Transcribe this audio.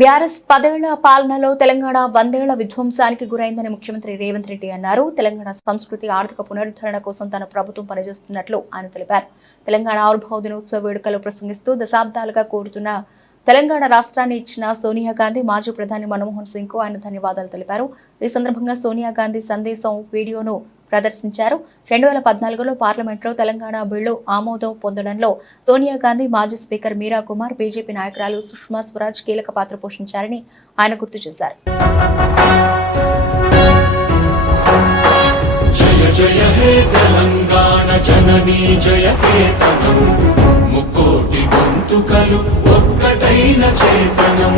BRS 10 ఏళ్ల పాలనలో తెలంగాణ 100 ఏళ్ల విధ్వంసానికి గురైందని ముఖ్యమంత్రి రేవంత్ రెడ్డి అన్నారు. తెలంగాణ సంస్కృతి ఆర్థిక పునరుద్ధరణ కోసం తన ప్రభుత్వం పనిచేస్తున్నట్లు ఆయన తెలిపారు. తెలంగాణ ఆవిర్భావ దినోత్సవ వేడుకల్లో ప్రసంగిస్తూ దశాబ్దాలుగా కోరుతున్న తెలంగాణ రాష్ట్రాన్ని ఇచ్చిన సోనియా గాంధీ, మాజీ ప్రధాని మన్మోహన్ సింగ్ కు ఆయన ధన్యవాదాలు తెలిపారు. ఈ సందర్భంగా సోనియా గాంధీ సందేశం వీడియోను ప్రదర్శించారు. 2014లో పార్లమెంట్లో తెలంగాణ బిల్లు ఆమోదం పొందడంలో సోనియా గాంధీ, మాజీ స్పీకర్ మీరా కుమార్, బీజేపీ నాయకురాలు సుష్మా స్వరాజ్ కీలక పాత్ర పోషించారని ఆయన గుర్తు చేశారు. జయ జయ హే తెలంగాణ జననీ జయ కేతనం, ముక్కోటి గొంతుకలు ఒక్కటైన చేతనం.